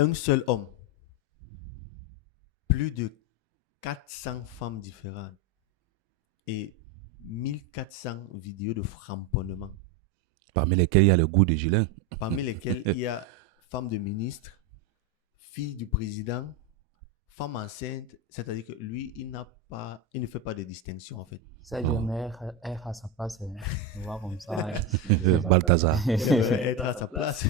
un seul homme, plus de 400 femmes différentes et 1400 vidéos de framponnement, Parmi lesquels il y a le goût de Gilin. parmi lesquelles il y a femmes de ministres, filles du président, femmes enceintes, c'est-à-dire que lui, il ne fait pas de distinction en fait. Sergio aimerait être à sa place, on voit comme ça. Balthazar. Il devrait être à sa place.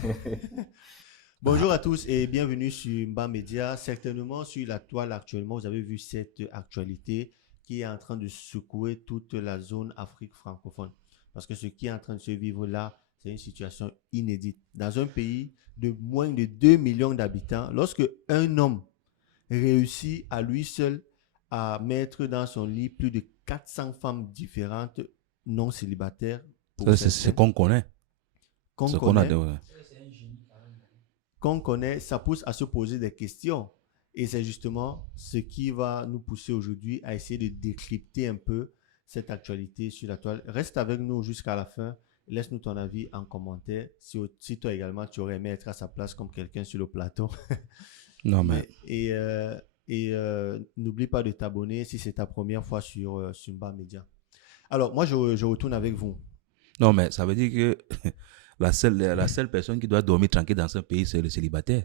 Bonjour à tous et bienvenue sur Mba Media. Certainement sur la toile actuellement, vous avez vu cette actualité qui est en train de secouer toute la zone Afrique francophone. Parce que ce qui est en train de se vivre là, c'est une situation inédite. Dans un pays de moins de 2 millions d'habitants, lorsque un homme réussit à lui seul à mettre dans son lit plus de 400 femmes différentes non célibataires, C'est qu'on connaît. qu'on connaît, ça pousse à se poser des questions. Et c'est justement ce qui va nous pousser aujourd'hui à essayer de décrypter un peu cette actualité sur la toile. Reste avec nous jusqu'à la fin. Laisse-nous ton avis en commentaire. Si toi également, tu aurais aimé être à sa place comme quelqu'un sur le plateau. Non, mais... N'oublie pas de t'abonner si c'est ta première fois sur Mba Media. Alors, moi, je retourne avec vous. Non, mais ça veut dire que la seule personne qui doit dormir tranquille dans ce pays, c'est le célibataire.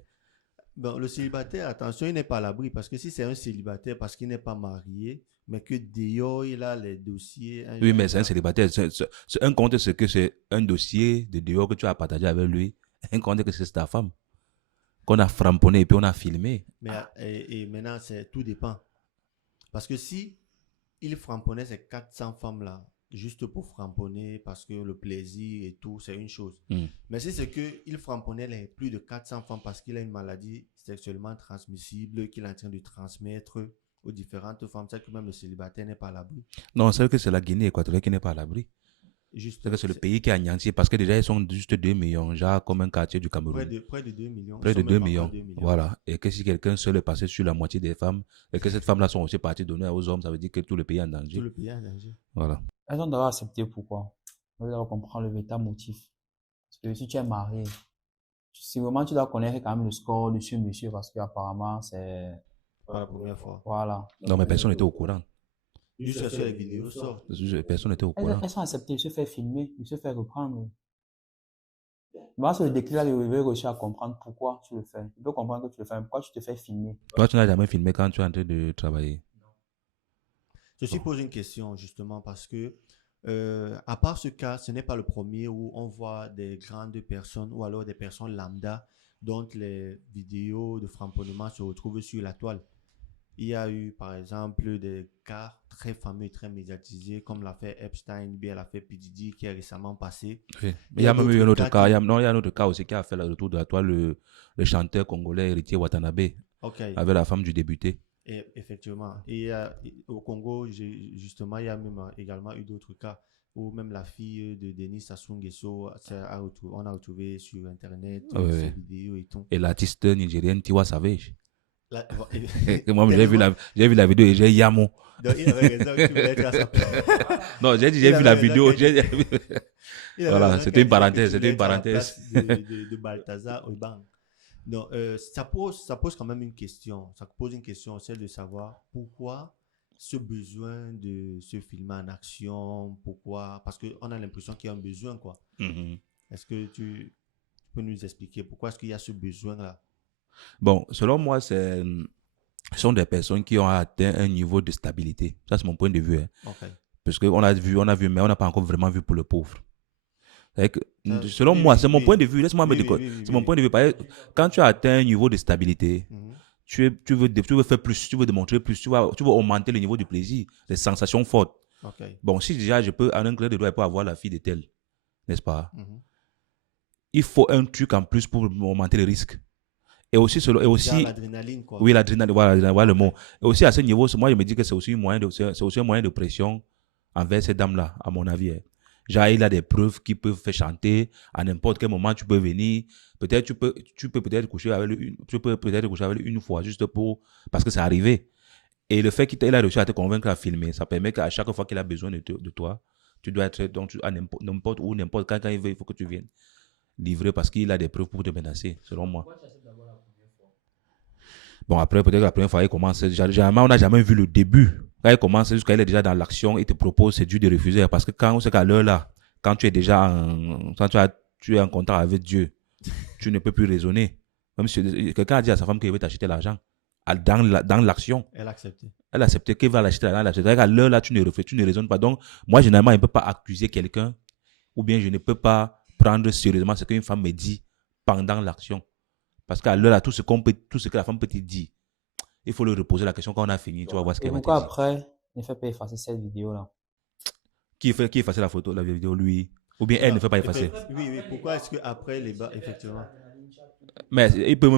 Bon, le célibataire, attention, il n'est pas à l'abri parce que si c'est un célibataire parce qu'il n'est pas marié, mais que dehors il a les dossiers. Oui, mais c'est un célibataire. Un compte, c'est que c'est un dossier de dehors que tu as partagé avec lui. Un compte, que c'est ta femme qu'on a framponné et puis on a filmé. Mais et maintenant, tout dépend. Parce que si il framponnait ces 400 femmes-là, juste pour framponner, parce que le plaisir et tout, c'est une chose. Mais si c'est qu'il framponnait les plus de 400 femmes parce qu'il a une maladie sexuellement transmissible qu'il est en train de transmettre aux différentes femmes, c'est que même le célibataire n'est pas à l'abri. Non, c'est que c'est la Guinée équatoriale qui n'est pas à l'abri. C'est que c'est le pays qui est anéanti parce que déjà ils sont juste 2 millions, genre comme un quartier du Cameroun. Près de 2 millions. Près de 2 millions. Voilà. Et que si quelqu'un seul est passé sur la moitié des femmes et que ces femmes-là sont aussi parties donner aux hommes, ça veut dire que tout le pays est en danger. Tout le pays est en danger. Voilà. Elles ont d'abord accepté pourquoi. Elles doivent comprendre le véritable motif. Parce que si tu es marié, si vraiment tu dois connaître quand même le score de ce monsieur parce qu'apparemment c'est. Pas la première fois. Voilà. Non, mais personne n'était au courant. Juste sur les vidéos sortent. Personne n'était au courant. Elles sont acceptées, se faire filmer, se faire reprendre. Moi, c'est le déclic là, je vais réussir à comprendre pourquoi tu le fais. Je peux comprendre que tu le fais, mais pourquoi tu te fais filmer. Toi, tu n'as jamais filmé quand tu es en train de travailler. Ceci pose une question justement parce que, à part ce cas, ce n'est pas le premier où on voit des grandes personnes ou alors des personnes lambda dont les vidéos de framponnement se retrouvent sur la toile. Il y a eu par exemple des cas très fameux et très médiatisés comme l'affaire Epstein, bien l'affaire P. Diddy qui est récemment passée. Oui. Il y a même eu un autre cas, il y a un autre cas aussi qui a fait le retour de la toile, le chanteur congolais Héritier Watanabe, avec la femme du député. Et effectivement. Et au Congo, justement, il y a même également eu d'autres cas où même la fille de Denis Sassou Nguesso, on a retrouvé sur Internet ses vidéos et tout. Et l'artiste nigérienne Tiwa Savage. Moi, j'ai vu la vidéo et j'ai Yamo. Donc, il avait raison que tu voulais être à sa place. Non, j'ai vu la vidéo. Voilà, c'était une parenthèse. De Balthazar Oibang. Donc, ça pose quand même une question. Ça pose une question, celle de savoir pourquoi ce besoin de se filmer en action, pourquoi, parce qu'on a l'impression qu'il y a un besoin, quoi. Est-ce que tu peux nous expliquer pourquoi est-ce qu'il y a ce besoin-là? Bon, selon moi, ce sont des personnes qui ont atteint un niveau de stabilité. Ça, c'est mon point de vue. Hein. Okay. Parce qu'on a vu, mais on n'a pas encore vraiment vu pour le pauvre. Selon moi, c'est mon point de vue. Laisse-moi me dire. C'est mon point de vue. Quand tu as atteint un niveau de stabilité, tu veux faire plus, tu veux démontrer plus, tu veux augmenter le niveau du plaisir, les sensations fortes. Okay. Bon, si déjà je peux, en un clair de doigt, avoir la fille de tel, n'est-ce pas? Il faut un truc en plus pour augmenter le risque. Et aussi l'adrénaline, quoi. Oui, l'adrénaline, voilà le mot. Et aussi à ce niveau, moi je me dis que c'est aussi un moyen de pression envers ces dames-là, à mon avis. Hein. Genre, il a des preuves qui peuvent faire chanter à n'importe quel moment. Tu peux venir, peut-être tu peux peut-être coucher avec lui une fois juste parce que c'est arrivé. Et le fait qu'il a réussi à te convaincre à filmer, ça permet qu'à chaque fois qu'il a besoin de toi, tu dois être donc à n'importe où, n'importe quand il veut, il faut que tu viennes livrer parce qu'il a des preuves pour te menacer, selon moi. Pourquoi tu acceptes d'abord la première fois? Bon, après, peut-être que la première fois, il commence. Généralement, on n'a jamais vu le début. Quand il commence, jusqu'à il est déjà dans l'action, il te propose, c'est dur de refuser. Parce que quand on sait qu'à l'heure là, quand tu es déjà quand tu es en contact avec Dieu, tu ne peux plus raisonner. Même si quelqu'un a dit à sa femme qu'il veut t'acheter l'argent, dans l'action, Elle a accepté. elle a accepté qu'il va l'acheter l'argent. C'est-à-dire qu'à l'heure là, tu ne raisonnes pas. Donc, moi, généralement, je ne peux pas accuser quelqu'un ou bien je ne peux pas prendre sérieusement ce qu'une femme me dit pendant l'action. Parce qu'à l'heure là, tout ce que la femme peut te dire, il faut lui reposer la question quand on a fini. Tu vas voir ce Et qu'elle va te pourquoi dire. après, ne fait pas effacer cette vidéo-là? Qui efface la photo, la vidéo, lui? Ou bien elle ne fait pas effacer? Oui. Pourquoi est-ce qu'après les bas, effectivement. Mais il peut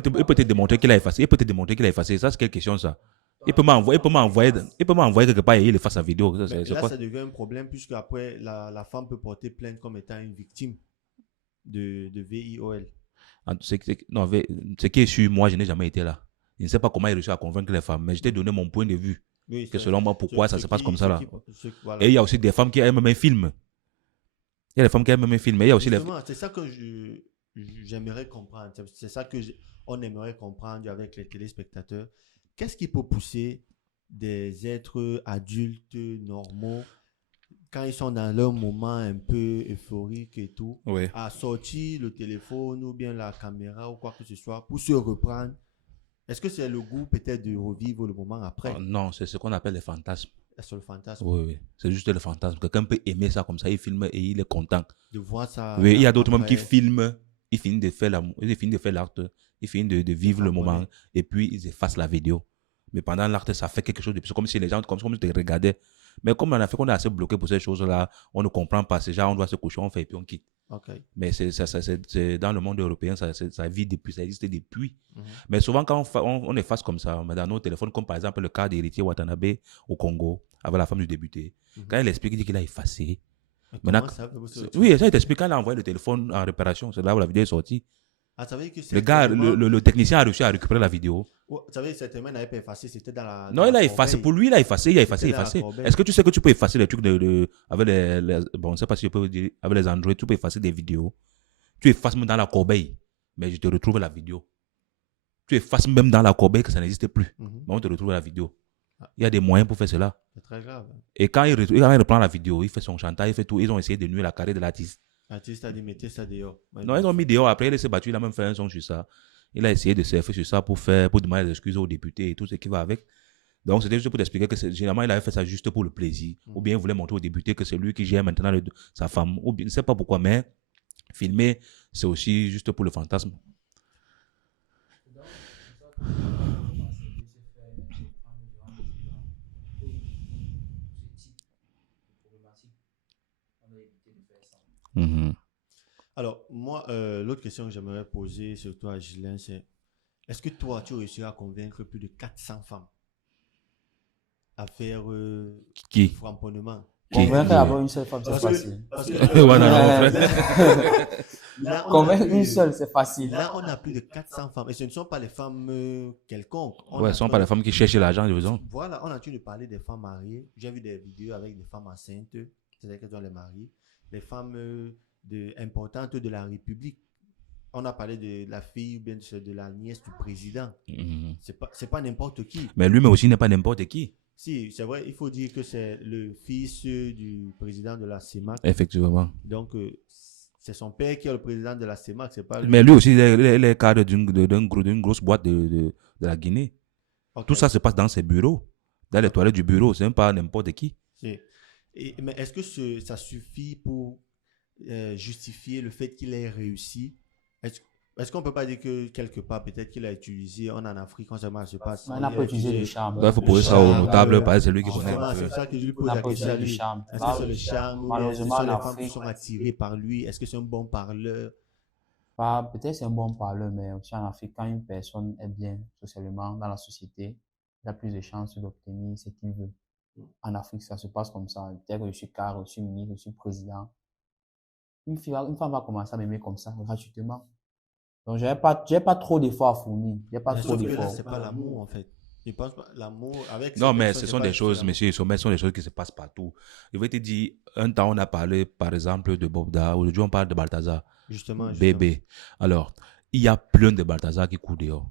te démontrer qu'il a effacé. Il peut te démontrer qu'il a effacé. Ça, c'est quelle question, ça? Il peut m'envoyer quelque part et il efface sa vidéo. Mais C'est là, quoi? ça devient un problème puisque après, la femme peut porter plainte comme étant une victime de VIOL. Non, ce qui est sûr, moi, je n'ai jamais été là. Je ne sais pas comment il a réussi à convaincre les femmes, mais je t'ai donné mon point de vue. Oui, Que selon moi, pourquoi ça se passe comme ça là. Voilà. Et il y a aussi des femmes qui aiment même films. Il y a des femmes qui aiment même films. Mais il y a aussi Justement, c'est ça que j'aimerais comprendre. C'est ça que on aimerait comprendre avec les téléspectateurs. Qu'est-ce qui peut pousser des êtres adultes normaux, quand ils sont dans leur moment un peu euphorique et tout, Oui. à sortir le téléphone ou bien la caméra ou quoi que ce soit pour se reprendre? Est-ce que c'est le goût peut-être de revivre le moment après? Non, c'est ce qu'on appelle les fantasmes. C'est le fantasme Oui. C'est juste le fantasme. Quelqu'un peut aimer ça comme ça, il filme et il est content. de voir ça. Oui, il y a d'autres même après. qui filment, ils finissent de faire l'acte, ils finissent de vivre le moment et puis ils effacent la vidéo. Mais pendant l'acte, ça fait quelque chose de plus. C'est comme si les gens, comme si ils te regardaient. Mais comme en Afrique, on est assez bloqué pour ces choses-là, on ne comprend pas. C'est genre, on doit se coucher, on fait et puis on quitte. Ok. Mais c'est dans le monde européen, ça vit depuis, ça existe depuis. Mhm. Mais souvent, quand on efface comme ça, dans nos téléphones, comme par exemple le cas d'Héritier Watanabe au Congo, avec la femme du député, quand elle explique, il dit qu'il a effacé. Mais Maintenant, comment ça, oui, ça, il t'explique quand il a envoyé le téléphone en réparation, c'est là où la vidéo est sortie. Ah, ça veut dire que Le gars, certainement- le technicien a réussi à récupérer la vidéo. Oh, ça veut dire que certainement, il n'avait pas effacé, c'était dans la. Non, dans il a la effacé. corbeille. Pour lui, il a effacé, C'était dans la corbeille. Est-ce que tu sais que tu peux effacer les trucs avec bon, je ne sais pas si je peux dire, avec les Android, tu peux effacer des vidéos. Tu effaces même dans la corbeille, mais je te retrouve la vidéo. Tu effaces même dans la corbeille que ça n'existe plus. Mhm. Mais on te retrouve la vidéo. Ah. Il y a des moyens pour faire cela. C'est très grave. Et quand il reprend la vidéo, il fait son chantage, il fait tout. Ils ont essayé de nuire la carrière de l'artiste. L'artiste a dit mettez ça dehors. Non, ils ont mis dehors. Après, il s'est battu, il a même fait un son sur ça. Il a essayé de surfer sur ça pour demander des excuses aux députés et tout ce qui va avec. Donc, c'était juste pour t'expliquer que généralement, il avait fait ça juste pour le plaisir. Ou bien, il voulait montrer aux députés que c'est lui qui gère maintenant sa femme. Ou bien, je ne sais pas pourquoi, mais filmer, c'est aussi juste pour le fantasme. Mhm. Alors, moi, l'autre question que j'aimerais poser, surtout à Ghislain, c'est est-ce que toi, tu réussiras à convaincre plus de 400 femmes à faire Qui? framponnement? Convaincre d'avoir une seule femme, c'est Parce que- facile. parce que- Voilà, mon frère. Là, on a Convaincre plus- une seule, c'est facile. Là, on a plus de 400 femmes. Et ce ne sont pas les femmes quelconques. Ouais, ce ne sont pas les femmes qui cherchent l'argent, disons. Voilà, on a entendu parler des femmes mariées. J'ai vu des vidéos avec des femmes enceintes, c'est-à-dire qu'elles ont les maris. Les femmes importantes de la République. On a parlé de la fille ou bien de la nièce du président. Mhm. C'est pas n'importe qui. Mais lui, mais aussi, n'est pas n'importe qui. Si, c'est vrai, il faut dire que c'est le fils du président de la CEMAC. Effectivement. Donc, c'est son père qui est le président de la CEMAC, c'est pas lui. Mais lui aussi, il est cadre d'une grosse boîte de la Guinée. Ok. Tout ça se passe dans ses bureaux, dans les toilettes du bureau. C'est même pas n'importe qui. Mais est-ce que ça suffit pour justifier le fait qu'il ait réussi? Est-ce qu'on peut pas dire que quelque part, peut-être qu'il a utilisé, en Afrique, quand ça se passe. On n'a pas utilisé le charme. Il faut poser ça au charme, notable, parce que c'est lui qui connaît. Justement, c'est ça que je lui On pose n'a la pas question à utilisé le lui. charme. Est-ce que c'est le charme ou bien est-ce que Malheureusement, ce sont en les femmes qui Afrique, sont attirées par lui? Est-ce que c'est un bon parleur? peut-être c'est un bon parleur, mais aussi en Afrique, quand une personne est bien socialement dans la société, il a plus de chances d'obtenir ce qu'il veut. En Afrique, ça se passe comme ça. Dès que je suis cadre, je suis ministre, je suis président, une femme va commencer à m'aimer comme ça, gratuitement. Donc, j'ai pas trop d'efforts à fournir. J'ai pas Mais trop sauf que là, d'efforts. c'est pas l'amour, en fait. Je pense pas l'amour avec Non, cette mais personne, ce c'est sont pas des du tout choses, l'amour. monsieur, ce sont des choses qui se passent partout. Je vais te dire, un temps, on a parlé, par exemple, de Bobda. Aujourd'hui, on parle de Balthazar. Justement. Bébé. Alors, il y a plein de Balthazar qui courent dehors.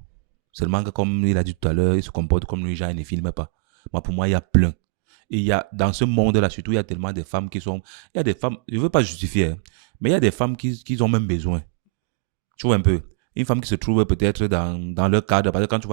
Seulement que, comme il a dit tout à l'heure, il se comporte comme lui, genre, il ne filme pas. Moi, pour moi, il y a plein. Et il y a, dans ce monde-là, surtout, il y a tellement de femmes qui sont... Il y a des femmes, je ne veux pas justifier, hein, mais il y a des femmes qui ont même besoin. Tu vois un peu. Une femme qui se trouve peut-être dans leur cadre, parce que quand tu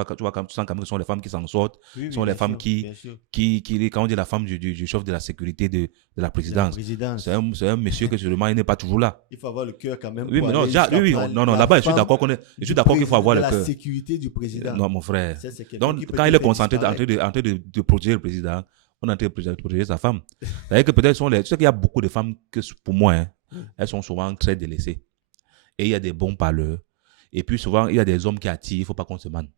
sens quand même que ce sont les femmes qui s'en sortent, Oui, ce sont les bien femmes sûr, bien sûr. quand on dit la femme du chef de la sécurité de la La présidence, présidence. c'est un monsieur que sûrement il n'est pas toujours là. Il faut avoir le cœur quand même Oui, pour mais non, aller déjà, jusqu'à oui, prendre non, la là-bas, je suis femme d'accord qu'il faut avoir de le la cœur. sécurité du président. Non, mon frère. Ça, c'est quelqu'un qui Donc, peut quand te il est faire concentré disparaître. en train de protéger le président, on est en train de protéger sa femme. C'est-à-dire que peut-être tu sais qu'il y a beaucoup de femmes que, pour moi, hein, elles sont souvent très délaissées. Et il y a des bons parleurs. Et puis souvent, il y a des hommes qui attirent, il ne faut pas qu'on se manne.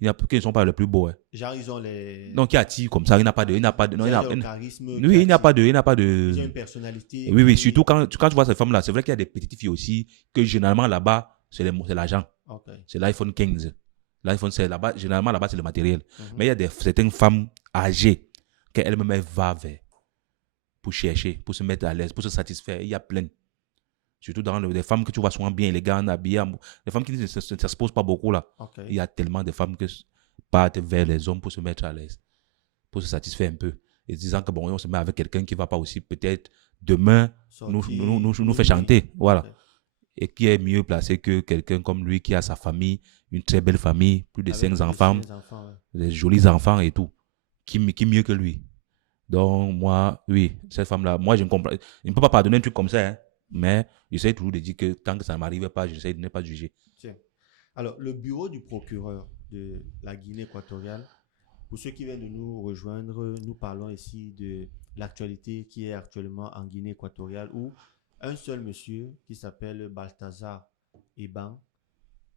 Il y a qui ne sont pas les plus beaux. Hein. Genre, ils ont les... Donc, qui attirent comme ça, il n'y a pas de... non, Ils ont le charisme. oui, il n'y a pas de... Ils ont une personnalité. Oui, surtout quand tu vois ces femmes-là, c'est vrai qu'il y a des petites filles aussi, que généralement là-bas, c'est l'argent. Okay. C'est l'iPhone 15. L'iPhone 16, là-bas, généralement là-bas, c'est le matériel. Mm-hmm. Mais il y a certaines femmes âgées qu'elles-mêmes vont vers pour chercher, pour se mettre à l'aise, pour se satisfaire. Il y a plein. Surtout dans des femmes que tu vois souvent bien élégantes, habillées. Les femmes qui ne s'exposent pas beaucoup là. Okay. Il y a tellement de femmes qui partent vers les hommes pour se mettre à l'aise, pour se satisfaire un peu. Et disant que bon, on se met avec quelqu'un qui ne va pas aussi peut-être demain nous faire chanter. Oui. Voilà. Okay. Et qui est mieux placé que quelqu'un comme lui qui a sa famille, une très belle famille, plus de 5 enfants, des jolis enfants et tout. Qui mieux que lui? Donc moi, oui, cette femme-là, moi je ne comprends. Je ne peux pas pardonner un truc comme ça, hein. Mais j'essaie toujours de dire que tant que ça ne m'arrive pas, j'essaie de ne pas juger. Tiens. Alors, le bureau du procureur de la Guinée équatoriale, pour ceux qui viennent de nous rejoindre, nous parlons ici de l'actualité qui est actuellement en Guinée équatoriale où un seul monsieur qui s'appelle Balthazar Eban,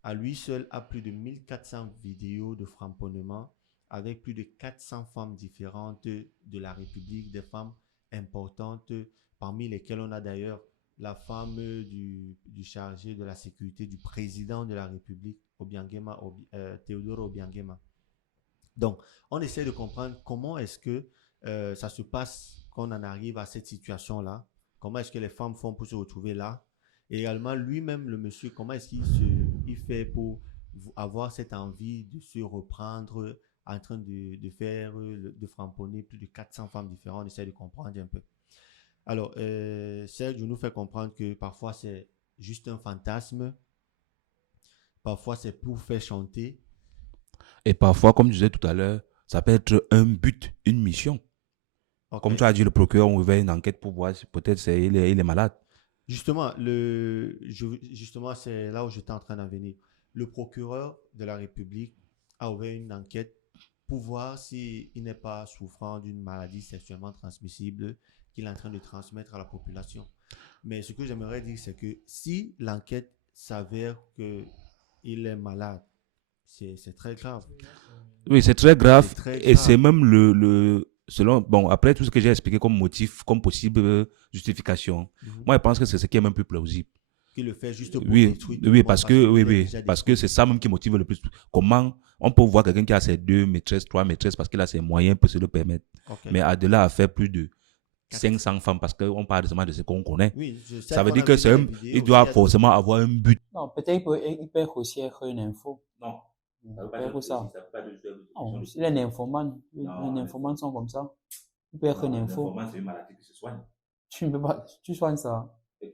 à lui seul, a plus de 1400 vidéos de framponnement avec plus de 400 femmes différentes de la République, des femmes importantes, parmi lesquelles on a d'ailleurs la femme du chargé de la sécurité du président de la République, Théodore Obiangema. Donc, on essaie de comprendre comment est-ce que ça se passe quand on en arrive à cette situation-là. Comment est-ce que les femmes font pour se retrouver là? Et également, lui-même, le monsieur, comment est-ce qu'il fait pour avoir cette envie de se reprendre en train de framponner plus de 400 femmes différentes? On essaie de comprendre un peu. Alors, Serge nous fait comprendre que parfois c'est juste un fantasme, parfois c'est pour faire chanter. Et parfois, comme je disais tout à l'heure, ça peut être un but, une mission. Okay. Comme tu as dit, le procureur, on ouvert une enquête pour voir si peut-être il est malade. Justement, c'est là où j'étais en train d'en venir. Le procureur de la République a ouvert une enquête pour voir s'il n'est pas souffrant d'une maladie sexuellement transmissible qu'il est en train de transmettre à la population. Mais ce que j'aimerais dire, c'est que si l'enquête s'avère qu'il est malade, c'est très grave. Oui, c'est très grave. Et c'est même selon, bon, après tout ce que j'ai expliqué comme motif, comme possible justification, moi je pense que c'est ce qui est même plus plausible. Qu'il le fait juste pour détruire. Oui, parce que c'est ça même qui motive le plus. Comment on peut voir quelqu'un qui a ses 2 maîtresses, 3 maîtresses parce qu'il a ses moyens pour se le permettre. Okay. Mais à faire plus de 500 femmes parce qu'on parle seulement de ce qu'on connaît. Oui, ça veut dire que il doit forcément avoir un but. Non, peut-être il peut aussi être une info. Non. Ça. Non, les nymphomanes, les nymphomanes sont comme ça. Il peut être une info. L'informane, c'est une maladie qui se soigne. Tu ne peux pas, tu soignes ça. Ok.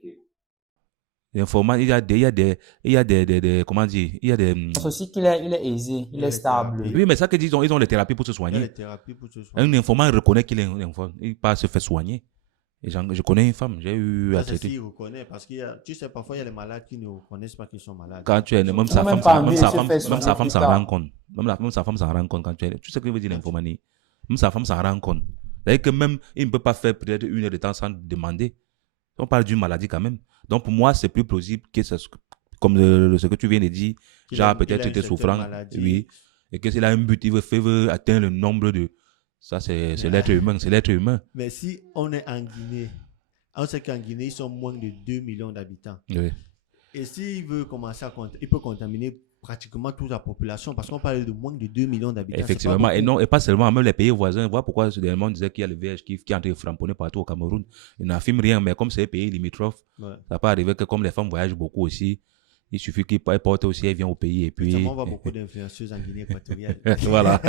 L'informane, il y a des comment dire, il y a des... C'est aussi qu'il est aisé, il est stable. Oui, mais ça que disent, ils ont les thérapies pour se soigner. Il y a les thérapies pour se soigner. Un informant reconnaît qu'il est un informant, il part se faire soigner. Et je connais une femme, j'ai eu à traiter. Il reconnaît parce que tu sais, parfois il y a les malades qui ne reconnaissent pas qu'ils sont malades. Quand tu es, même sa femme s'en rend compte. Même sa femme s'en rend compte quand tu es. Tu sais ce que veut dire l'infomanie? Même sa femme s'en rend compte. C'est-à-dire que même, il ne peut pas faire peut-être 1 heure de temps sans demander. On parle d'une maladie quand même. Donc pour moi, c'est plus plausible que ça, comme ce que tu viens de dire, genre peut-être il était souffrant. Oui. Et que s'il a un but, il veut atteindre le nombre de... Ça, c'est l'être humain, c'est l'être humain. Mais si on est en Guinée, on sait qu'en Guinée, ils sont moins de 2 millions d'habitants. Oui. Et s'il veut commencer il peut contaminer pratiquement toute la population parce qu'on parle de moins de 2 millions d'habitants. Effectivement, et pas seulement, même les pays voisins. Voilà pourquoi ce dernier disait qu'il y a le VIH qui est en train de framponner partout au Cameroun. Il n'affirme rien, mais comme c'est un pays limitrophe, ça peut arriver que comme les femmes voyagent beaucoup aussi, Il suffit qu'il porte aussi, elle vient au pays et puis... On voit beaucoup d'influenceuses en Guinée équatoriale. Voilà.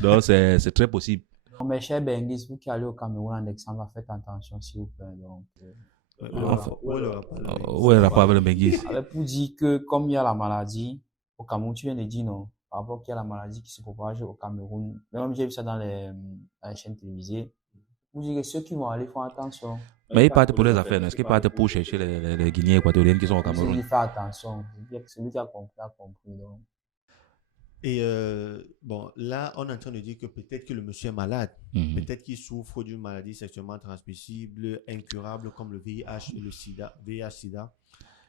Donc, c'est très possible. Non, mais cher Bengis, vous qui allez au Cameroun en exemple, faites attention s'il vous plaît. Donc, Où est le rapport avec le Benguis? pour dire que comme il y a la maladie, au Cameroun, tu viens de dire non, par rapport qu'il y a la maladie qui se propage au Cameroun, même j'ai vu ça dans les chaînes télévisées, vous dire que ceux qui vont aller font attention. Mais ils partent pour les affaires, est-ce qu'ils partent pour chercher les Guinéens équatoriennes qui sont au Cameroun? Il faut faire attention, celui qui a compris a compris. Donc. Et bon, là, on est en train de dire que peut-être que le monsieur est malade. Peut-être qu'il souffre d'une maladie sexuellement transmissible, incurable, comme le VIH et le SIDA, VIH-SIDA.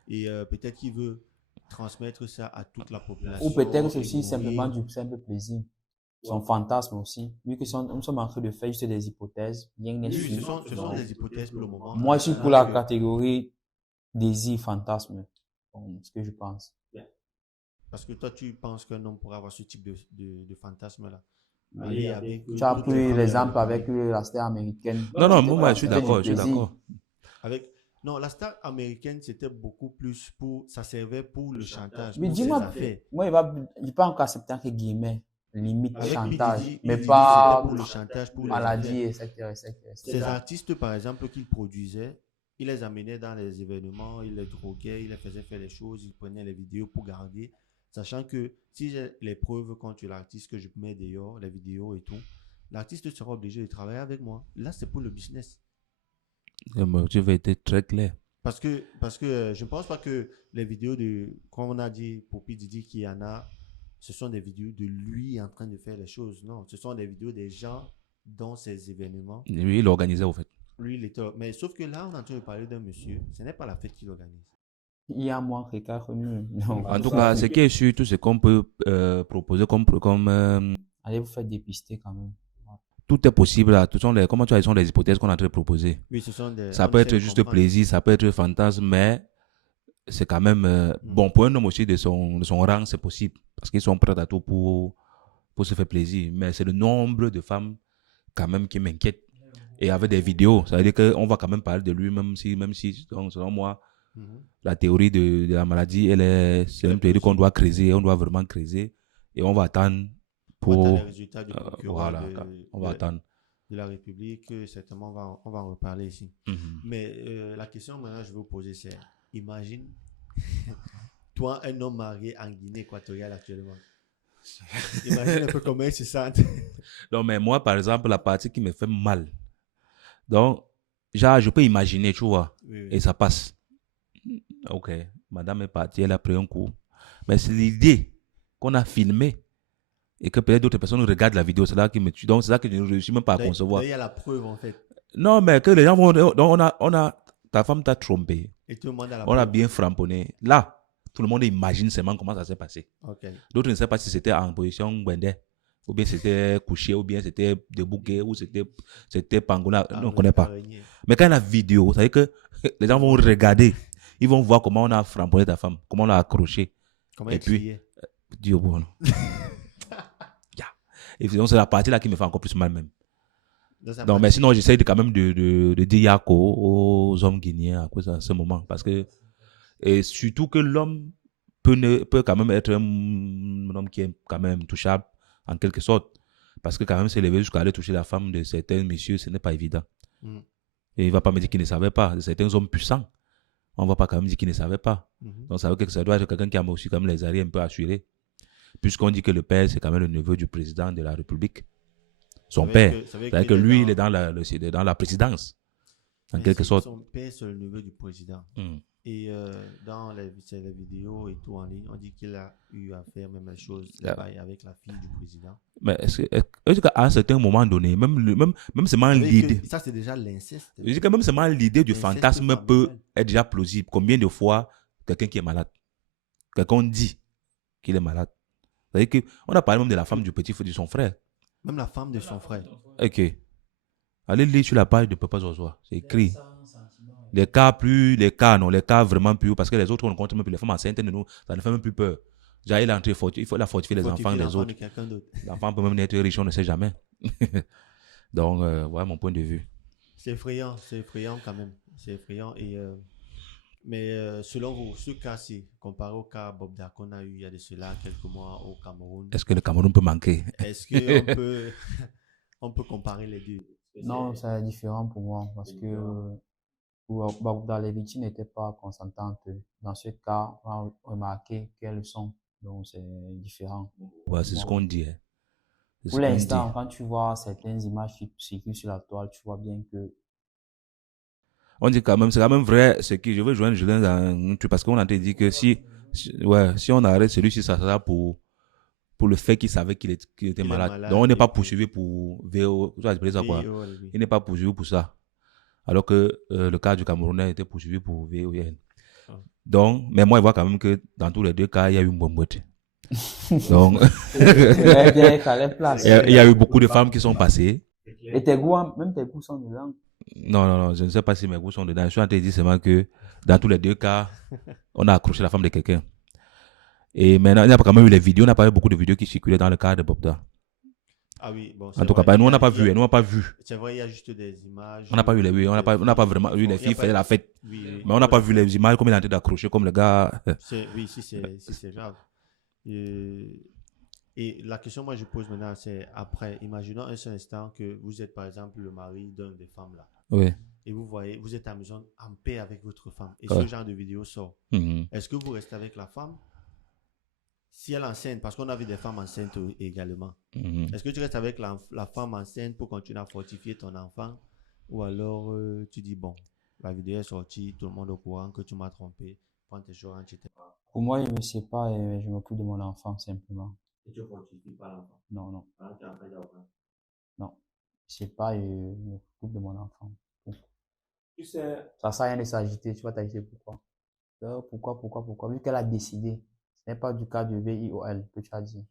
Et peut-être qu'il veut transmettre ça à toute la population. Ou peut-être que c'est simplement du simple plaisir. Son fantasme aussi. Vu que nous sommes en train de faire juste des hypothèses, bien oui, ce sont des hypothèses pour le moment. Moi, je suis pour la catégorie désir, fantasme. C'est ce que je pense. Parce que toi, tu penses qu'un homme pourrait avoir ce type de fantasme-là. Tu as pris l'exemple avec la star américaine. Non, moi, je suis d'accord. Non, la star américaine, c'était beaucoup plus pour... Ça servait pour le chantage. Mais dis-moi, moi, il ne pas encore accepter que guillemets, limite avec chantage. mais pas pour le chantage, pour maladie, etc. Ces artistes, par exemple, qu'il produisait, il les amenait dans les événements, il les droguait, il les faisait faire des choses, il prenait les vidéos pour garder. Sachant que si j'ai les preuves contre l'artiste que je mets dehors, les vidéos et tout, l'artiste sera obligé de travailler avec moi. Là, c'est pour le business. Le motif a été très clair. Parce que je ne pense pas que les vidéos comme on a dit pour P. Diddy qu'il y en a, ce sont des vidéos de lui en train de faire les choses. Non, ce sont des vidéos des gens dans ces événements. Lui, il organisait au fait. Lui, il était... Mais sauf que là, on est en train de parler d'un monsieur. Ce n'est pas la fête qu'il organise. Il y a moins que connu. En tout cas, ce qui est sûr, tout ce qu'on peut proposer comme allez vous faire dépister quand même. Tout est possible là. Comment tu as, ce sont les hypothèses qu'on est en train de proposer. Oui, ce sont des... Ça peut être juste plaisir, ça peut être fantasme, mais c'est quand même bon pour un homme aussi de son rang, c'est possible parce qu'ils sont prêts à tout pour se faire plaisir. Mais c'est le nombre de femmes quand même qui m'inquiète. Et avec des vidéos, ça veut dire qu'on va quand même parler de lui, même si donc, selon moi, la théorie de la maladie, c'est une théorie qu'on doit creuser, on doit vraiment creuser et on va attendre pour les résultats du procureur on va attendre de la République. Certainement, on va en reparler ici. Mais la question maintenant je vais vous poser, c'est imagine toi, un homme marié en Guinée équatoriale actuellement. Imagine un peu comment il se sent. Non, mais moi, par exemple, la partie qui me fait mal, donc, genre, je peux imaginer, tu vois, et ça passe. Ok, madame est partie, elle a pris un coup. Mais c'est l'idée qu'on a filmé et que peut-être d'autres personnes regardent la vidéo. C'est là qui me tue. Donc, c'est ça que je ne réussis même pas à concevoir. Il y a la preuve, en fait. Non, mais que les gens vont... Donc, ta femme t'a trompé. Et tout le monde a la preuve. On a bien framponné. Là, tout le monde imagine seulement comment ça s'est passé. Okay. D'autres ne savent pas si c'était en position Gwende, ou bien c'était couché, ou bien c'était debout, ou c'était pangolin. On ne connaît pas. Mais quand il y a la vidéo, ça veut dire que les gens vont regarder. Ils vont voir comment on a framponné ta femme, comment on l'a accroché. Comment et puis, Dieu bon. Et donc, c'est la partie là qui me fait encore plus mal même. Donc, mais sinon, j'essaie quand même de dire yako aux hommes guinéens à cause de ce moment. Parce que, et surtout que l'homme peut quand même être un homme qui est quand même touchable en quelque sorte. Parce que quand même s'élever jusqu'à aller toucher la femme de certains messieurs, ce n'est pas évident. Et il ne va pas me dire qu'il ne savait pas. De certains hommes puissants, on ne va pas quand même dire qu'il ne savait pas. Donc ça veut dire que ça doit être quelqu'un qui a aussi comme les arrières un peu assurés. Puisqu'on dit que le père, c'est quand même le neveu du président de la République. Son père. C'est-à-dire que lui, il est dans la présidence, en quelque sorte. Son père, c'est le neveu du président. Et dans les vidéos et tout en ligne, on dit qu'il a eu à faire même la chose avec la fille du président. Mais est-ce qu'à un certain moment donné, même seulement l'idée... Ça, c'est déjà l'inceste. Je dis que même seulement l'idée du fantasme peut être déjà plausible. Combien de fois quelqu'un qui est malade, quelqu'un dit qu'il est malade. C'est-à-dire qu'on a parlé même de la femme du petit frère de son frère. Même la femme de son frère. Ok. Allez lire sur la page de Papa Zozoa. C'est écrit. Les cas vraiment plus, parce que les autres, on ne compte même plus. Les femmes enceintes de nous, ça ne fait même plus peur. Déjà, il faut la fortifier les enfants des autres. L'enfant peut même être riche, on ne sait jamais. Donc, voilà mon point de vue. C'est effrayant quand même. C'est effrayant et Mais selon vous, ce cas-ci, comparé au cas Bobda qu'on a eu il y a de cela quelques mois au Cameroun, Est-ce que le Cameroun peut manquer? est-ce qu'on peut, on peut comparer les deux? Non, c'est différent pour moi parce que dans les victimes n'étaient pas consentantes. Dans ce cas, on a remarqué qu'elles sont. Donc, c'est différent. Ouais, c'est ce qu'on dit. Hein. C'est ce Pour qu'on l'instant, dit. quand tu vois certaines images qui circulent sur la toile, tu vois bien que On dit quand même, c'est quand même vrai, ce qui, je veux joindre Julien dans un truc, parce qu'on a dit que si on arrête celui-ci, ça sera pour le fait qu'il savait qu'il était Il est malade. malade Donc, on n'est et pas puis- poursuivi pour VO, tu vois, c'est ça quoi. Oui. Il n'est pas poursuivi pour ça. Alors que le cas du Camerounais était poursuivi pour VON. Ah. Donc, mais moi, je vois quand même que dans tous les deux cas, il y a eu une bombette. Donc, eh bien, il fallait place. il y a eu beaucoup de femmes qui sont passées. Et tes goûts, même tes goûts sont dedans. Non, je ne sais pas si mes goûts sont dedans. Je suis en train de dire seulement que dans tous les deux cas, on a accroché la femme de quelqu'un. Et maintenant, il n'y a pas quand même eu les vidéos, on n'a pas eu beaucoup de vidéos qui circulaient dans le cas de Bobda. Ah oui, bon. En tout cas, nous, on n'a pas vu, nous, on n'a pas vu. C'est vrai, il y a juste des images. On n'a pas vu les on n'a pas vraiment vu les filles faire la fête. Oui. Mais on n'a pas vu les images comme il est en train d'accrocher, comme le gars. Oui, si c'est grave. Et la question moi je pose maintenant, c'est après, imaginons un seul instant que vous êtes par exemple le mari d'une des femmes là. Oui. Et vous voyez, vous êtes à la maison en paix avec votre femme. Et Ouais. ce genre de vidéo sort. Mhm. Est-ce que vous restez avec la femme si elle est enceinte? Parce qu'on a vu des femmes enceintes également. Mhm. Est-ce que tu restes avec la femme enceinte pour continuer à fortifier ton enfant? Ou alors tu dis, bon, la vidéo est sortie, tout le monde est au courant que tu m'as trompé, prends tes choses, etc. Pour moi, je ne sais pas et je m'occupe de mon enfant simplement. Et tu fortifies pas l'enfant. Non. Ah, tu as fait d'enfant. Non. Je sais pas et je m'occupe de mon enfant. Tu sais, Ça sert à rien de s'agiter. Tu vas t'agiter pourquoi? Pourquoi? Vu qu'elle a décidé. Ce n'est pas du cas de VIOL que tu as dit.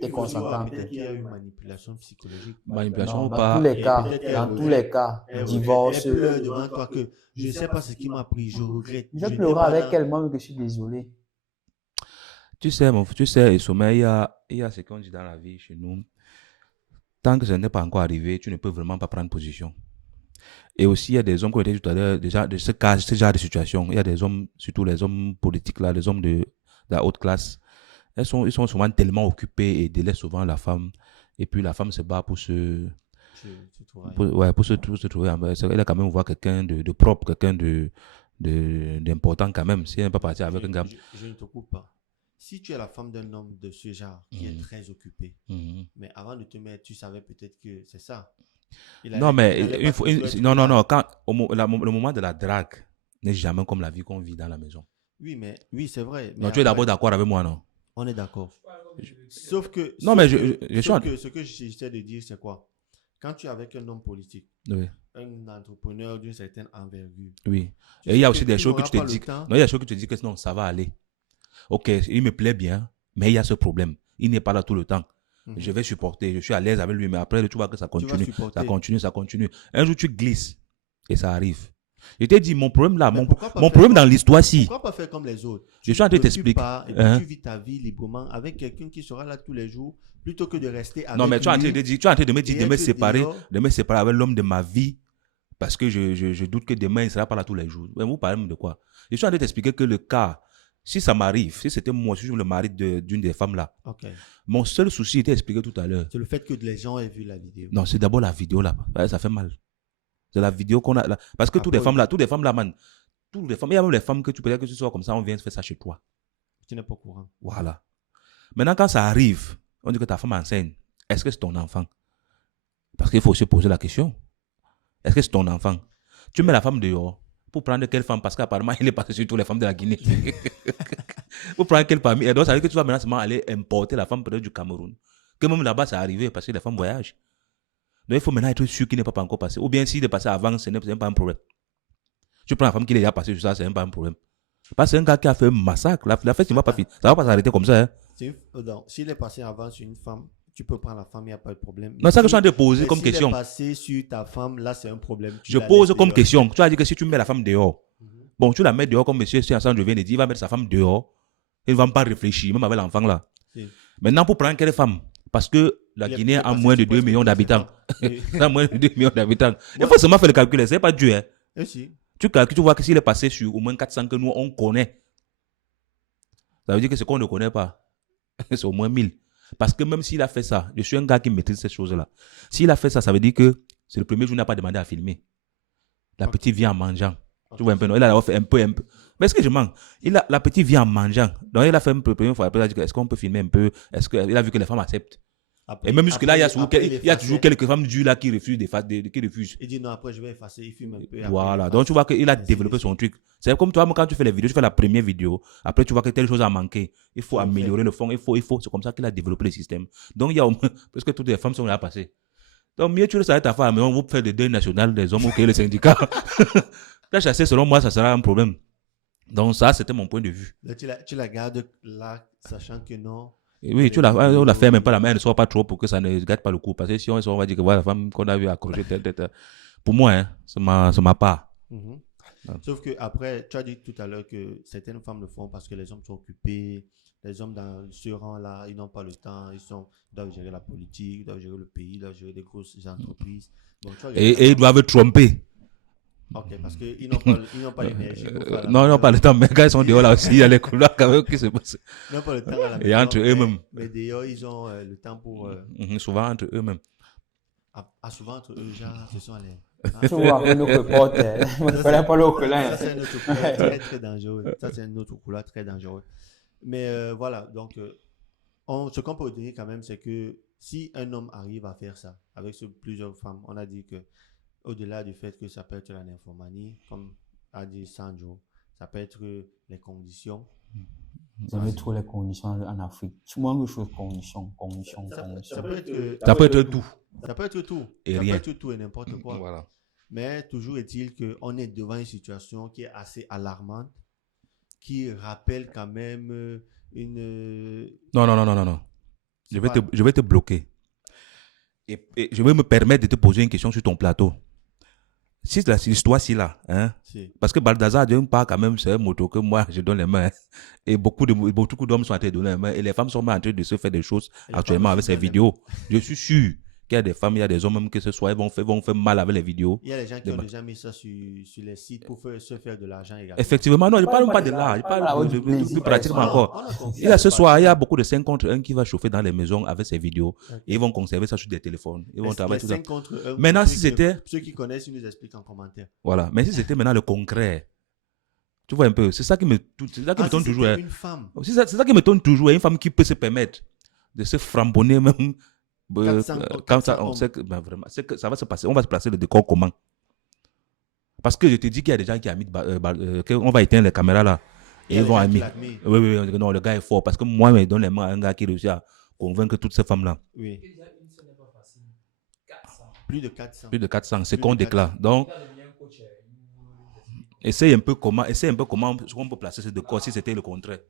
T'es consentante. peut-être qu'il y a eu manipulation psychologique. Manipulation Non, ou dans pas. tous les Et cas, peut-être qu'elle dans regrette. tous les cas, Elle divorce. pleure devant toi que je ne sais pas ce qui m'a pris, je regrette. Je n'ai pleurerai pas avec dans- elle, moi, que je suis désolé. Tu sais, Sommet, il y a ce qu'on dit dans la vie chez nous. Tant que ça n'est pas encore arrivé, tu ne peux vraiment pas prendre position. Et aussi, il y a des hommes, comme je l'ai dit tout à l'heure, déjà, de ce genre de situation. Il y a des hommes, surtout les hommes politiques, là, les hommes de la haute classe. Ils sont souvent tellement occupés et délaissent souvent la femme. Et puis, la femme se bat pour Tu trouves rien. pour se trouver. Elle a quand même voir quelqu'un de propre, quelqu'un d'important quand même. Si elle n'est pas partie avec un gars. Je ne te coupe pas. Si tu es la femme d'un homme de ce genre qui est très occupé, Mhm. mais avant de te mettre, tu savais peut-être que c'est ça. Non, mais il non. Quand, le moment de la drague n'est jamais comme la vie qu'on vit dans la maison. Oui, c'est vrai. Non, Mais tu es après, d'abord d'accord avec moi, non? on est d'accord. Sauf que. Non, mais je suis en- Ce que j'essaie de dire, c'est quoi? Quand tu es avec un homme politique, Oui, un entrepreneur d'une certaine envergure, oui. tu Et il y a sais aussi que des tu choses que n'auras tu te pas le dis. temps. Non, il y a des choses que tu te dis que non, ça va aller. Ok, il me plaît bien, mais il y a ce problème. Il n'est pas là tout le temps. Mhm. Je vais supporter, je suis à l'aise avec lui, mais après, tu vois que ça Tu vas continue, supporter. ça continue. Un jour, tu glisses et ça arrive. Je t'ai dit, mon problème là, Mais mon pourquoi pas mon faire problème comme- dans l'histoire, si. Pourquoi pas faire comme les autres? Je suis en train de t'occupes t'expliquer. pas, et puis Hein? tu vis ta vie librement avec quelqu'un qui sera là tous les jours, plutôt que de rester avec Non, mais tu es en train lui. de dire, tu es en train de me dire et de me être séparer, dehors. de me séparer avec l'homme de ma vie parce que je doute que demain il ne sera pas là tous les jours. Mais vous parlez de quoi? Je suis en train de t'expliquer que le cas, si ça m'arrive, si c'était moi, si je suis le mari d'une des femmes là, Ok. mon seul souci était expliqué tout à l'heure. C'est le fait que les gens aient vu la vidéo. Non, c'est d'abord la vidéo là. Ouais, ça fait mal. C'est la vidéo qu'on a là. Parce que toutes les femmes là, man, toutes les femmes, il y a même les femmes que tu peux dire que tu sois comme ça, on vient faire ça chez toi. Tu n'es pas au courant. Voilà. Maintenant, quand ça arrive, on dit que ta femme est enceinte. Est-ce que c'est ton enfant? Parce qu'il faut se poser la question. Est-ce que c'est ton enfant? Tu mets la femme dehors pour prendre quelle femme? Parce qu'apparemment, il est passé sur toutes les femmes de la Guinée. Pour prendre quelle famille? Et donc, ça veut dire que tu vas maintenant seulement aller importer la femme peut-être du Cameroun. Que même là-bas, ça arrivé parce que les femmes voyagent. Donc, il faut maintenant être sûr qu'il n'est pas encore passé. Ou bien s'il est passé avant, ce n'est pas un problème. Tu prends la femme qui est déjà passée sur ça, c'est même pas un problème. Parce que c'est un gars qui a fait un massacre. La fête, il ne va pas finir. Ça ne va pas s'arrêter comme ça. Hein. Donc, s'il est passé avant sur une femme, tu peux prendre la femme, il n'y a pas de problème. Non, c'est ça que je suis en train de poser Mais comme s'il question. est passé sur ta femme, là, c'est un problème. Tu Je la pose laisses comme dehors. question. Tu as dit que si tu mets la femme dehors, bon, tu la mets dehors comme monsieur Sandro vient de dire, il va mettre sa femme dehors. Il ne va pas réfléchir, même avec l'enfant là. Si. Maintenant, pour prendre quelle femme? Parce que la Il est- Guinée il est a passé moins de sur 2 presque millions tous les d'habitants. enfants. Oui. Elle a moins de 2 millions d'habitants. Il faut seulement faire le calcul, c'est pas Dieu. Hein. Et si. Tu calcules, tu vois que s'il est passé sur au moins 400 que nous, on connaît, ça veut dire que ce qu'on ne connaît pas, c'est au moins 1000. Parce que même s'il a fait ça, je suis un gars qui maîtrise ces choses-là. S'il a fait ça, ça veut dire que c'est le premier jour, il n'a pas demandé à filmer. La petite vient en mangeant. Tu vois un peu, non? Il a fait un peu. Mais est-ce que je mens? La petite vient en mangeant. Donc, il a fait un peu la première fois. Après, il a dit, est-ce qu'on peut filmer un peu? Il a vu que les femmes acceptent. Après, Et même jusque-là, il y a effaçait. toujours quelques femmes dures là qui refusent. Qui refusent. Il dit non, après je vais effacer, il filme un peu. Voilà. Donc, tu vois qu'il a développé son truc. C'est comme toi, quand tu fais les vidéos, tu fais la première vidéo. Après, tu vois que telle chose a manqué. Il faut améliorer le fond. Il faut. C'est comme ça qu'il a développé le système. Donc, il y a au moins, parce que toutes les femmes sont là passées. Donc, mieux tu le savais ta femme, mais on va faire des deuils nationaux des hommes ou le syndicat. La chasser, selon moi, ça sera un problème. Donc, ça, c'était mon point de vue. Là, tu la gardes là, sachant que non. Et oui, on la fait même pas la main, elle ne soit pas trop pour que ça ne gâte pas le coup. Parce que si on va dire que voilà, la femme qu'on a vu accrocher, pour moi, hein, c'est ma part. Mm-hmm. Sauf que après, tu as dit tout à l'heure que certaines femmes le font parce que les hommes sont occupés. Les hommes dans ce rang-là, ils n'ont pas le temps. Ils doivent gérer la politique, ils doivent gérer le pays, ils doivent gérer des grosses entreprises. Donc, et ils doivent tromper. Ok, parce qu'ils n'ont pas l'énergie pour faire non, ils n'ont pas le temps. Mais quand ils sont dehors là aussi, il y a les couloirs quand même qui se passent. Ils n'ont pas le temps à la maison. Et entre eux-mêmes. Mais dehors, ils ont le temps pour. Souvent entre eux-mêmes. Souvent entre eux, genre, ce sont les. Tu vois, un autre pote, il ne fallait pas l'autre là. Ça, c'est un autre couleur très, très dangereux. Ça, c'est un autre couleur très dangereux. Mais voilà, donc, ce qu'on peut dire quand même, c'est que si un homme arrive à faire ça avec plusieurs femmes, on a dit que au-delà du fait que ça peut être la nymphomanie, comme a dit Sanjo, ça peut être les conditions. Vous avez trop les conditions en Afrique. Tu vois une chose, conditions. Ça peut être Ça peut être tout. Ça peut être tout. Et ça rien. peut être tout et n'importe quoi. Voilà. Mais toujours est-il qu'on est devant une situation qui est assez alarmante, qui rappelle quand même une... Non. Je vais te bloquer. Et je vais me permettre de te poser une question sur ton plateau. Si c'est l'histoire-ci là, hein, parce que Baldassar, d'une part, quand même, c'est un moto que moi, je donne les mains. Et beaucoup d'hommes sont en train de donner les mains. Et les femmes sont en train de se faire des choses actuellement avec ces vidéos. Je suis sûr qu'il y a des femmes, il y a des hommes même que ce soit, ils vont faire mal avec les vidéos. Il y a des gens qui ont déjà mis ça sur les sites pour se faire de l'argent également. Effectivement, non, je ne parle pas de là. Je parle de plus pratiquement encore. Il y a ce soir, il y a beaucoup de 5 contre 1 qui va chauffer dans les maisons avec ces vidéos. Okay. Et ils vont conserver ça sur des téléphones. Ils vont travailler tout ça. Maintenant, si c'était... Ceux qui connaissent, ils nous expliquent en commentaire. Voilà. Mais si c'était maintenant le concret, tu vois un peu, c'est ça qui me tourne toujours. Une femme. C'est ça qui me tourne toujours. Une femme qui peut se permettre de se frambonner même. Quand ça, on sait que, vraiment, c'est que ça va se passer. On va se placer le décor comment? Parce que je te dis qu'il y a des gens qui ont mis qu'on va éteindre les caméras là. Et ils vont mis. Oui, non, le gars est fort. Parce que moi, je donne les mains à un gars qui réussit à convaincre toutes ces femmes là. Oui. Plus de 400. C'est qu'on déclare. Donc, essaye un peu comment on peut placer ce décor si c'était le contraire.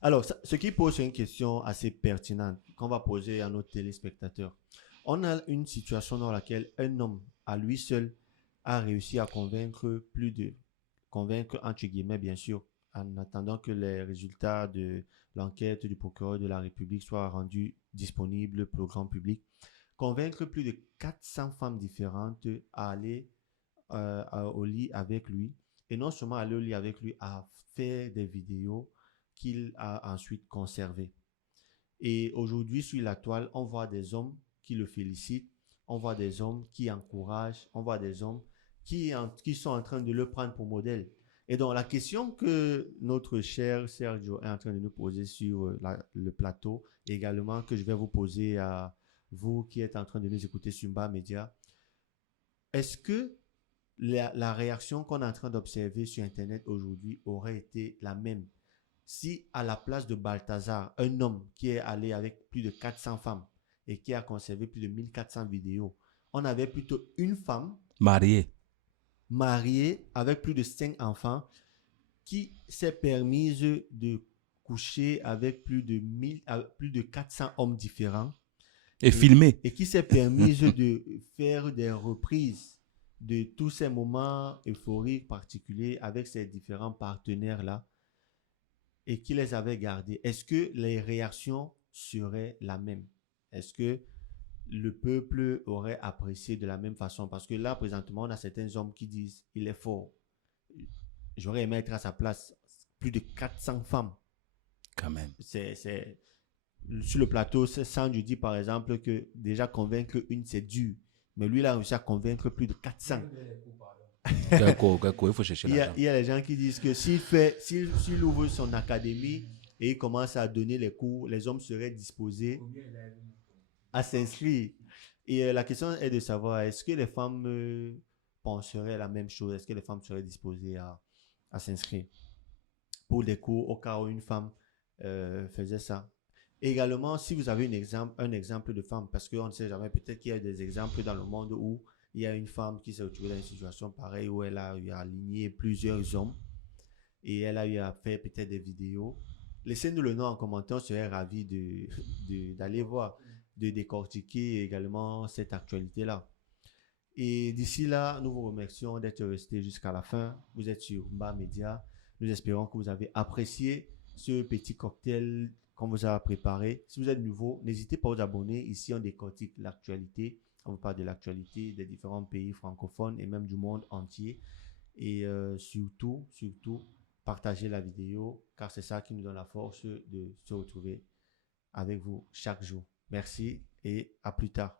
Alors, ce qui pose une question assez pertinente qu'on va poser à nos téléspectateurs. On a une situation dans laquelle un homme, à lui seul, a réussi à convaincre entre guillemets, bien sûr, en attendant que les résultats de l'enquête du procureur de la République soient rendus disponibles pour le grand public, convaincre plus de 400 femmes différentes à aller au lit avec lui, et non seulement aller au lit avec lui, à faire des vidéos qu'il a ensuite conservé. Et aujourd'hui, sur la toile, on voit des hommes qui le félicitent, on voit des hommes qui encouragent, on voit des hommes qui sont en train de le prendre pour modèle. Et donc, la question que notre cher Sergio est en train de nous poser sur le plateau, et également que je vais vous poser à vous qui êtes en train de nous écouter sur Mba Media, est-ce que la réaction qu'on est en train d'observer sur Internet aujourd'hui aurait été la même si à la place de Balthazar, un homme qui est allé avec plus de 400 femmes et qui a conservé plus de 1400 vidéos, on avait plutôt une femme mariée avec plus de 5 enfants qui s'est permise de coucher avec plus de 400 hommes différents et filmer et qui s'est permise de faire des reprises de tous ces moments euphoriques particuliers avec ses différents partenaires-là et qui les avait gardés. Est-ce que les réactions seraient la même? Est-ce que le peuple aurait apprécié de la même façon? Parce que là, présentement, on a certains hommes qui disent « il est fort ». j'aurais aimé être à sa place. Plus de 400 femmes. Quand même. Sur le plateau, Sandju dit par exemple que déjà convaincre une, c'est dur. Mais lui, il a réussi à convaincre plus de 400. Il faut chercher l'argent. Il y a les gens qui disent que s'il ouvre son académie et il commence à donner les cours, les hommes seraient disposés à s'inscrire. Et la question est de savoir, est-ce que les femmes penseraient la même chose? Est-ce que les femmes seraient disposées à s'inscrire pour des cours au cas où une femme faisait ça? Également, si vous avez un exemple de femme, parce qu'on ne sait jamais, peut-être qu'il y a des exemples dans le monde où il y a une femme qui s'est retrouvée dans une situation pareille où elle a eu à aligner plusieurs hommes et elle a eu à faire peut-être des vidéos. Laissez-nous le nom en commentaire, on serait ravis d'aller voir, de décortiquer également cette actualité-là. Et d'ici là, nous vous remercions d'être restés jusqu'à la fin. Vous êtes sur Mba Media. Nous espérons que vous avez apprécié ce petit cocktail qu'on vous a préparé. Si vous êtes nouveau, n'hésitez pas à vous abonner. Ici, on décortique l'actualité. On vous parle de l'actualité des différents pays francophones et même du monde entier. Et surtout, partagez la vidéo car c'est ça qui nous donne la force de se retrouver avec vous chaque jour. Merci et à plus tard.